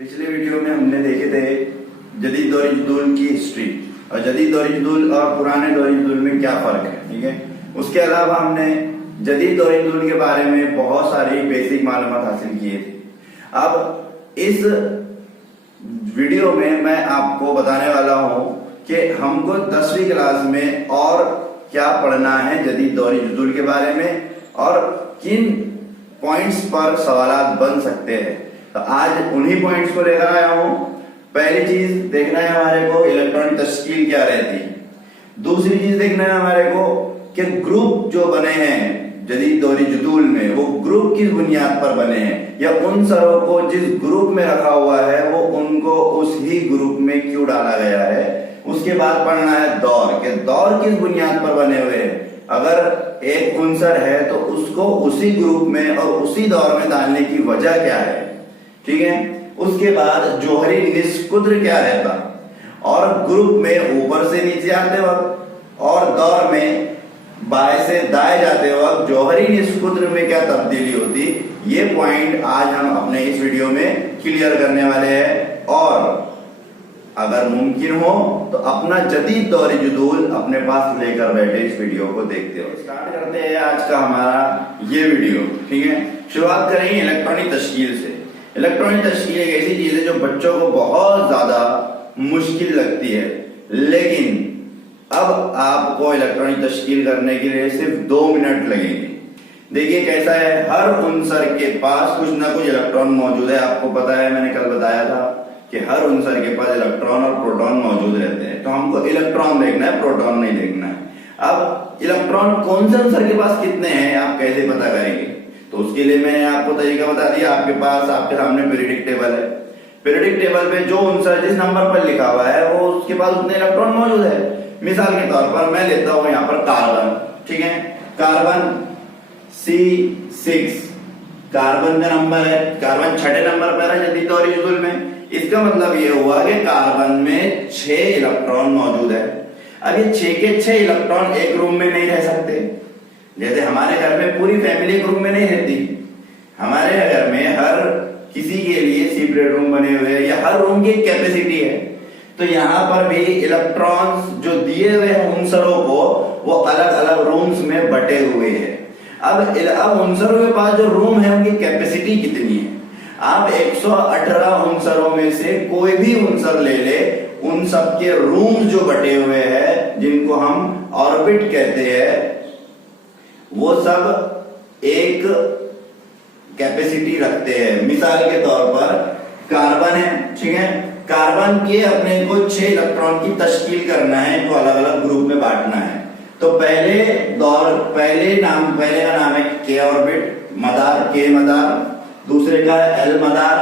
पिछले वीडियो में हमने देखे थे जदीद दौर जदूल की हिस्ट्री और जदीद दौर जदूल और पुराने दौर जदूल में क्या फर्क है, ठीक है। उसके अलावा हमने जदीद दौर जदूल के बारे में बहुत सारी बेसिक मालूमात हासिल किए थे। अब इस वीडियो में मैं आपको बताने वाला हूं कि हमको 10वीं क्लास में और क्या पढ़ना है जदीद दौर जदूल के बारे में और किन पॉइंट्स पर सवालात बन सकते हैं। तो आज उन्हीं पॉइंट्स को लेकर आया हूं। पहली चीज देखना है हमारे को इलेक्ट्रॉनिक तश्कील क्या रहती है। दूसरी चीज देखना है हमारे को कि ग्रुप जो बने हैं जदीद दौर जदूल में वो ग्रुप किस बुनियाद पर बने हैं या उन सरों को जिस ग्रुप में रखा हुआ है वो उनको उस ही ग्रुप में क्यों डाला गया है। उसके बाद पढ़ना है दौर के दौर किस बुनियाद पर बने हुए हैं। अगर एक उनसर है तो उसको उसी ग्रुप में और उसी दौर में डालने की वजह क्या है, ठीक है। उसके बाद जोहरी निस्कुद्र क्या रहता और ग्रुप में ऊपर से नीचे आते वक्त और दौर में बाएं से दाएं जाते वक्त जोहरी निस्कुद्र में क्या तब्दीली होती, ये पॉइंट आज हम अपने इस वीडियो में क्लियर करने वाले हैं। और अगर मुमकिन हो तो अपना जदीद दौर जदूल अपने पास लेकर बैठे इस वीडियो को देखते हो। स्टार्ट करते हैं आज का हमारा ये वीडियो, ठीक है। शुरुआत करेंगे इलेक्ट्रॉनिक तश्कील से। इलेक्ट्रॉनिक तश्कील एक ऐसी चीज है जो बच्चों को बहुत ज्यादा मुश्किल लगती है, लेकिन अब आपको इलेक्ट्रॉनिक तश्कील करने के लिए सिर्फ 2 मिनट लगेंगे। देखिए कैसा है, हर उनसर के पास कुछ ना कुछ इलेक्ट्रॉन मौजूद है। आपको पता है, मैंने कल बताया था कि हर उनसर के पास इलेक्ट्रॉन और प्रोटॉन मौजूद रहते हैं। तो हमको इलेक्ट्रॉन देखना है, प्रोटॉन नहीं देखना है। अब इलेक्ट्रॉन कौन से उनसर के पास कितने हैं आप कैसे पता करेंगे, तो उसके लिए मैंने आपको तरीका बता दिया। आपके पास आपके सामने पीरियडिक टेबल है। पीरियडिक टेबल पे जो उनसर जिस नंबर पर लिखा हुआ है वो उसके पास उतने इलेक्ट्रॉन मौजूद है। मिसाल के तौर पर मैं लेता हूं यहाँ पर कार्बन, ठीक है। कार्बन C6 कार्बन का नंबर है, कार्बन 6 नंबर पर है जदीद दौर जदूल में। इसका मतलब ये हुआ कि कार्बन में 6 इलेक्ट्रॉन मौजूद है। अब ये 6 के 6 इलेक्ट्रॉन एक रूम में नहीं रह सकते। जैसे हमारे घर में पूरी फैमिली एक रूम में नहीं रहती, हमारे घर में हर किसी के लिए सेपरेट रूम बने हुए हैं या हर रूम की कैपेसिटी है। तो यहाँ पर भी इलेक्ट्रॉन्स जो दिए हुए हैं उनसरों को वो अलग अलग रूम्स में बटे हुए हैं। अब उनसरों के पास जो रूम है उनकी कैपेसिटी कितनी है। आप 118 उनसरों में से कोई भी उनसर ले ले, उन सब के रूम्स जो बटे हुए हैं जिनको हम ऑर्बिट कहते हैं वो सब एक कैपेसिटी रखते हैं। मिसाल के तौर पर कार्बन है, ठीक है। कार्बन के अपने को 6 इलेक्ट्रॉन की तश्कील करना है, इनको अलग अलग ग्रुप में बांटना है। तो पहले का नाम है के ऑर्बिट, मदार के मदार, दूसरे का है एल मदार,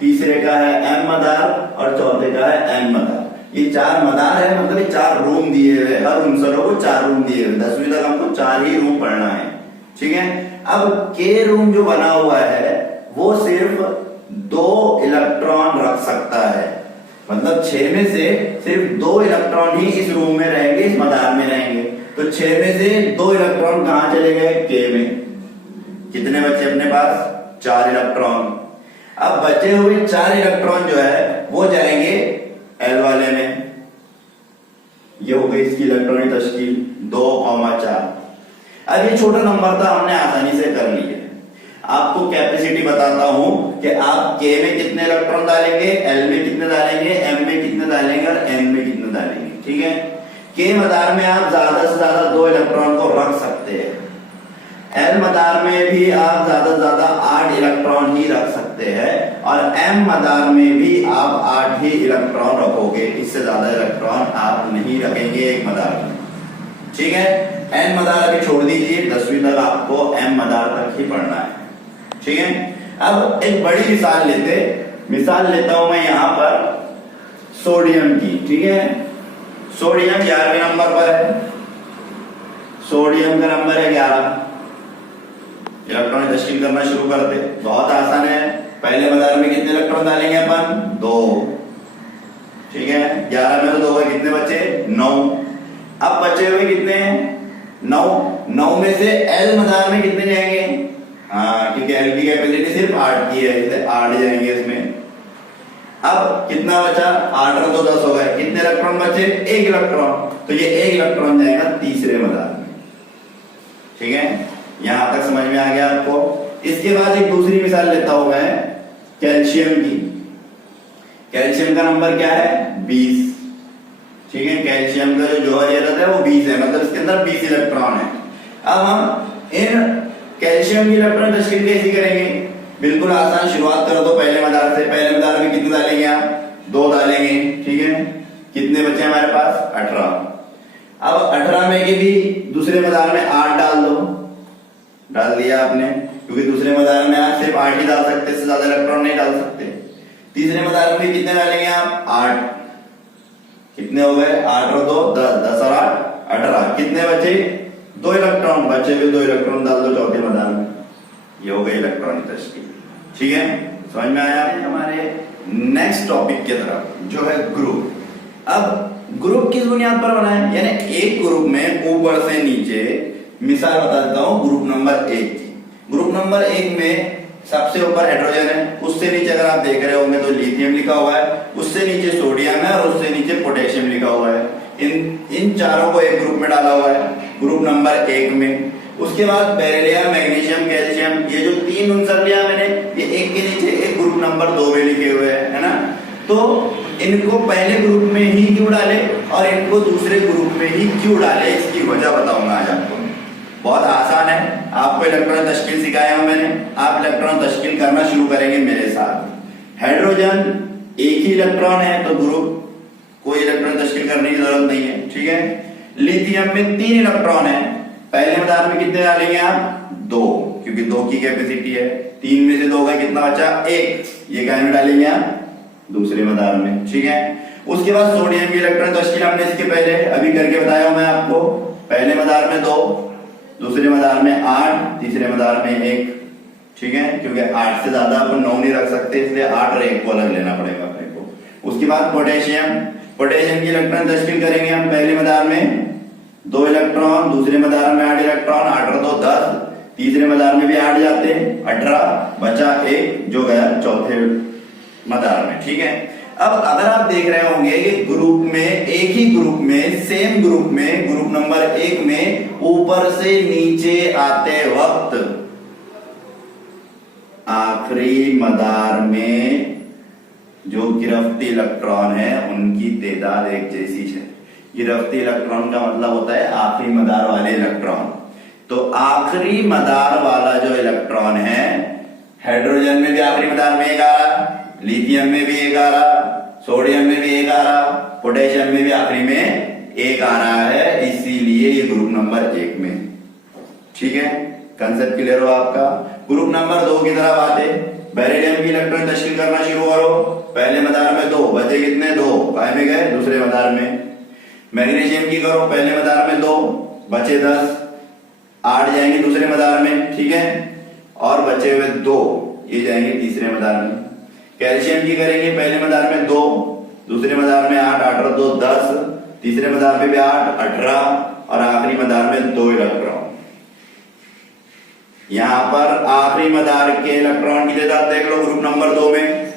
तीसरे का है एम मदार और चौथे का है एन मदार। ये 4 मदार है, मतलब ये 4 रूम दिए हुए, हर उनसरों को 4 रूम दिए हुए। 10वीं तक हमको 4 ही रूम पढ़ना है, ठीक है। अब के रूम जो बना हुआ है वो सिर्फ 2 इलेक्ट्रॉन रख सकता है, मतलब 6 में से सिर्फ 2 इलेक्ट्रॉन ही इस रूम में रहेंगे, इस मदार में रहेंगे। तो 6 में से 2 इलेक्ट्रॉन कहां चले गए, के में। कितने बचे अपने पास, 4 इलेक्ट्रॉन। अब बचे हुए 4 इलेक्ट्रॉन जो है वो जाएंगे एल वाले में। ये हो गई इसकी इलेक्ट्रॉनिक तश्कील 2,4। अब ये छोटा नंबर था, हमने आसानी से कर लिया। आपको कैपेसिटी बताता हूं कि आप के में कितने इलेक्ट्रॉन डालेंगे, एल में कितने डालेंगे, एम में कितने डालेंगे और एन में कितने डालेंगे, ठीक है। के मदार में आप ज्यादा से ज्यादा 2 इलेक्ट्रॉन को रख सकते हैं। एल मदार में भी आप ज्यादा से ज्यादा 8 इलेक्ट्रॉन ही रख सकते हैं और एम मदार में भी आप 8 ही इलेक्ट्रॉन रखोगे, इससे ज्यादा इलेक्ट्रॉन आप नहीं रखेंगे एक मदार में, ठीक है। एन मदार अभी छोड़ दीजिए, 10वीं तक आपको एम मदार तक ही पढ़ना है, ठीक है। अब एक बड़ी मिसाल लेता हूं मैं यहां पर सोडियम की, ठीक है। सोडियम 11वें नंबर पर है, सोडियम का नंबर है 11। इलेक्ट्रॉनिक तश्कील करना शुरू करते, बहुत आसान है। पहले मदार में कितने इलेक्ट्रॉन डालेंगे अपन, 2, ठीक है। 11 में तो 2 कितने बचे, 9। अब बचे हुए कितने हैं, 9 में से एल मदार में कितने जाएंगे, हाँ ठीक है। एल की कैपेसिटी सिर्फ 8 की है, इसलिए 8 जाएंगे इसमें। अब कितना बचा, 8 और 2 10 हो गए, कितने इलेक्ट्रॉन बचे, 1 इलेक्ट्रॉन, तो ये 1 इलेक्ट्रॉन जाएगा तीसरे मदार में। ठीक है, यहां तक समझ में आ गया आपको। इसके बाद एक दूसरी मिसाल लेता हूं मैं कैल्शियम की। कैल्शियम का नंबर क्या है, 20। ठीक है, कैल्शियम का जो जौहरी अदद है वो 20 है, मतलब इसके अंदर 20 इलेक्ट्रॉन है। अब हम इन कैल्शियम की इलेक्ट्रॉन तश्कील कैसे करेंगे, बिल्कुल आसान, शुरुआत कर दो पहले मदार से। पहले मदार में कितने डालेंगे आप, 2 डालेंगे। ठीक है, कितने बचे हमारे पास, 18। अब 18 में के भी दूसरे मदार में 8 डाल दो, डाल दिया आपने, क्योंकि दूसरे मदार में आप सिर्फ 8 ही डाल सकते, इससे ज्यादा इलेक्ट्रॉन नहीं डाल सकते। तीसरे मदार में कितने डालेंगे आप, 8। कितने हो गए, 8 और 2 10, 10 और 8 18। कितने बचे, 2 इलेक्ट्रॉन बचे, भी 2 इलेक्ट्रॉन डाल दो चौथे मदार में। ये हो गई इलेक्ट्रॉनिक तश्कील। ठीक है, समझ में आया। हमारे नेक्स्ट टॉपिक की तरफ जो है ग्रुप। अब ग्रुप किस बुनियाद पर बना है, यानी एक ग्रुप में ऊपर से नीचे, मिसाल बता देता हूं ग्रुप नंबर 1 की। ग्रुप नंबर 1 में सबसे ऊपर हाइड्रोजन है, उससे नीचे अगर आप देख रहे होंगे तो लिथियम लिखा हुआ है, उससे नीचे सोडियम है और उससे नीचे पोटेशियम लिखा हुआ है। इन चारों को एक ग्रुप में डाला हुआ है, ग्रुप नंबर 1 में। उसके बाद बेरिलियम, मैग्नीशियम, कैल्शियम, ये जो 3 आंसर लिया मैंने, ये एक के नीचे एक ग्रुप नंबर 2 में लिखे हुए हैं, है ना। तो इनको पहले ग्रुप में ही क्यों डाले और इनको दूसरे ग्रुप में ही क्यों डाले, इसकी वजह बताऊंगा आज आपको। बहुत आसान है, आपको इलेक्ट्रॉन तश्कील सिखाया हूं मैंने, आप इलेक्ट्रॉन तश्कील करना शुरू करेंगे मेरे साथ। हाइड्रोजन एक ही इलेक्ट्रॉन है तो ग्रुप, कोई इलेक्ट्रॉन तश्कील करने की जरूरत नहीं है। ठीक है, लिथियम में 3 इलेक्ट्रॉन है, पहले मदार में कितने डालेंगे आप, 2, क्योंकि 2 की कैपेसिटी है। 3 में से 2 का कितना बचा, 1, ये क्या में डालेंगे आप, दूसरे मदार में। ठीक है, उसके बाद सोडियम की इलेक्ट्रॉन तश्कील हमने इसके पहले अभी करके बताया मैं आपको। पहले मदार में 2, दूसरे मदार में 8, तीसरे मदार में 1। ठीक है, क्योंकि 8 से ज्यादा अपन 9 नहीं रख सकते, इसलिए 8 और 1 को अलग लेना पड़ेगा अपने को। उसके बाद पोटेशियम, पोटेशियम की इलेक्ट्रॉन तश्कील करेंगे हम। पहले मदार में 2 इलेक्ट्रॉन, दूसरे मदार में 8 इलेक्ट्रॉन, 8 और 2 10, तीसरे मदार में भी 8 जाते हैं, 18 बचा 1 जो गया चौथे मदार में। ठीक है, अब अगर आप देख रहे होंगे कि ग्रुप में, एक ही ग्रुप में, सेम ग्रुप में, ग्रुप नंबर 1 में ऊपर से नीचे आते वक्त आखिरी मदार में जो गिरफ्ती इलेक्ट्रॉन है उनकी तादाद एक जैसी है। गिरफ्ती इलेक्ट्रॉन का मतलब होता है आखिरी मदार वाले इलेक्ट्रॉन। तो आखिरी मदार वाला जो इलेक्ट्रॉन है, हाइड्रोजन में भी आखिरी मदार में 1 आ रहा, लिथियम में भी 1 आ रहा, सोडियम में भी 1 आ रहा, पोटेशियम में भी आखिरी में 1 आ रहा है, इसीलिए ये ग्रुप नंबर 1 में। ठीक है, कंसेप्ट क्लियर हो आपका। ग्रुप नंबर 2 की तरफ आते, बेरिलियम की इलेक्ट्रॉन तश्कील करना शुरू करो। पहले मदार में 2 बचे, कितने, 2 काय में गए, दूसरे मदार में। मैग्नीशियम की करो, पहले मदार में 2 बचे 10, 8 जाएंगे दूसरे मदार में। ठीक है, और बचे हुए 2 ये जाएंगे तीसरे मदार में। कैल्शियम की करेंगे, पहले मदार में 2, दूसरे मदार में 8, 8 और 2 10, तीसरे मदार में भी 8, 18 और आखिरी मदार में 2 इलेक्ट्रॉन। यहां पर आखिरी मदार के इलेक्ट्रॉन की तादाद देख लो, ग्रुप नंबर 2 में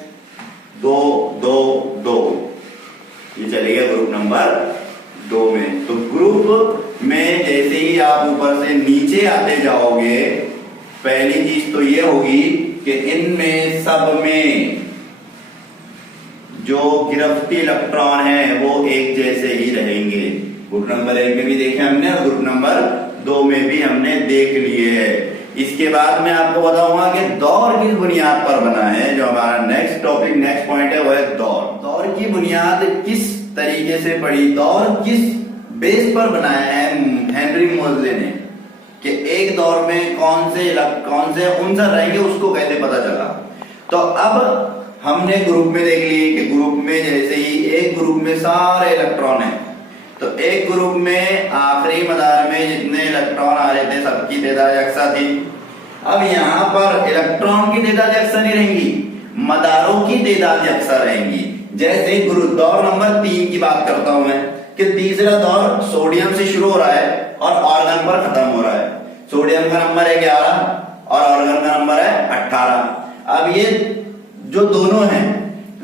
2 2 2, ये चलेगा ग्रुप नंबर 2 में। तो ग्रुप में जैसे ही आप ऊपर से नीचे आते जाओगे, पहली चीज तो ये होगी कि इनमें सब में जो गिरफ्ती इलेक्ट्रॉन है वो एक जैसे ही रहेंगे। ग्रुप नंबर 1 में भी देखे हमने और ग्रुप नंबर 2 में भी हमने देख लिए है। इसके बाद मैं आपको बताऊंगा कि दौर किस बुनियाद पर बना है। जो हमारा नेक्स्ट टॉपिक, नेक्स्ट पॉइंट है वो है दौर। दौर की बुनियाद किस तरीके से पड़ी, दौर किस बेस पर बनाया है हेनरी मोजले ने, कि एक दौर में कौन से आंसर रहेंगे उसको कैसे पता चला। तो अब हमने ग्रुप में देख लिए कि ग्रुप में जैसे ही एक ग्रुप में सारे इलेक्ट्रॉन है, तो एक ग्रुप में आखिरी मदार में जितने इलेक्ट्रॉन आ रहे थे सबकी तादाद यकसा थी। अब यहाँ पर इलेक्ट्रॉन की तादाद यकसा नहीं रहेंगी, मदारों की तादाद यकसा रहेंगी। जैसे दौर नंबर 3 की बात करता हूं मैं, कि तीसरा दौर सोडियम से शुरू हो रहा है और ऑर्गन पर खत्म हो रहा है। सोडियम का नंबर है 11 और ऑर्गन का नंबर है 18। अब ये जो दोनों हैं,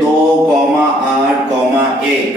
2,8,1،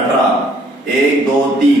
18، 1 2 3،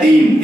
3،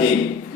1،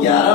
11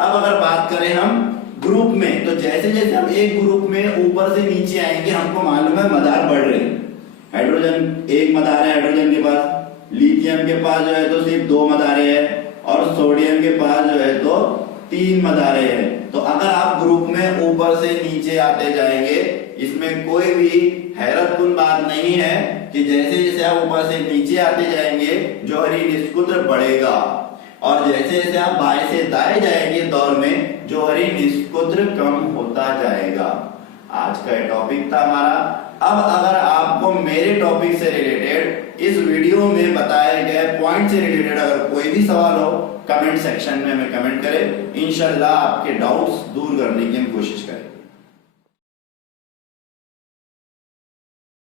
अब अगर बात करें हम ग्रुप में, तो जैसे जैसे हम एक ग्रुप में ऊपर से नीचे आएंगे हमको मालूम है मदार बढ़ रहे हैं। हाइड्रोजन एक मदार है हाइड्रोजन के पास, लिथियम के पास जो है तो सिर्फ 2 मदारे हैं और सोडियम के पास जो है तो 3 मदारे हैं। तो अगर आप ग्रुप में ऊपर से नीचे आते जाएंगे, इसमें कोई भी हैरतकुन बात नहीं है कि जैसे जैसे आप ऊपर से नीचे आते जाएंगे जौहरी निष्कुद्र बढ़ेगा और जैसे जैसे आप बाएं से दाएं जाएंगे दौर में जौहरी निष्कुद्र कम होता जाएगा। आज का टॉपिक था हमारा। अब अगर आपको मेरे टॉपिक से रिलेटेड इस वीडियो में बताए गए पॉइंट से रिलेटेड अगर कोई भी सवाल हो, कमेंट सेक्शन में हमें कमेंट करें। इंशाल्लाह आपके डाउट्स दूर करने की हम कोशिश करें।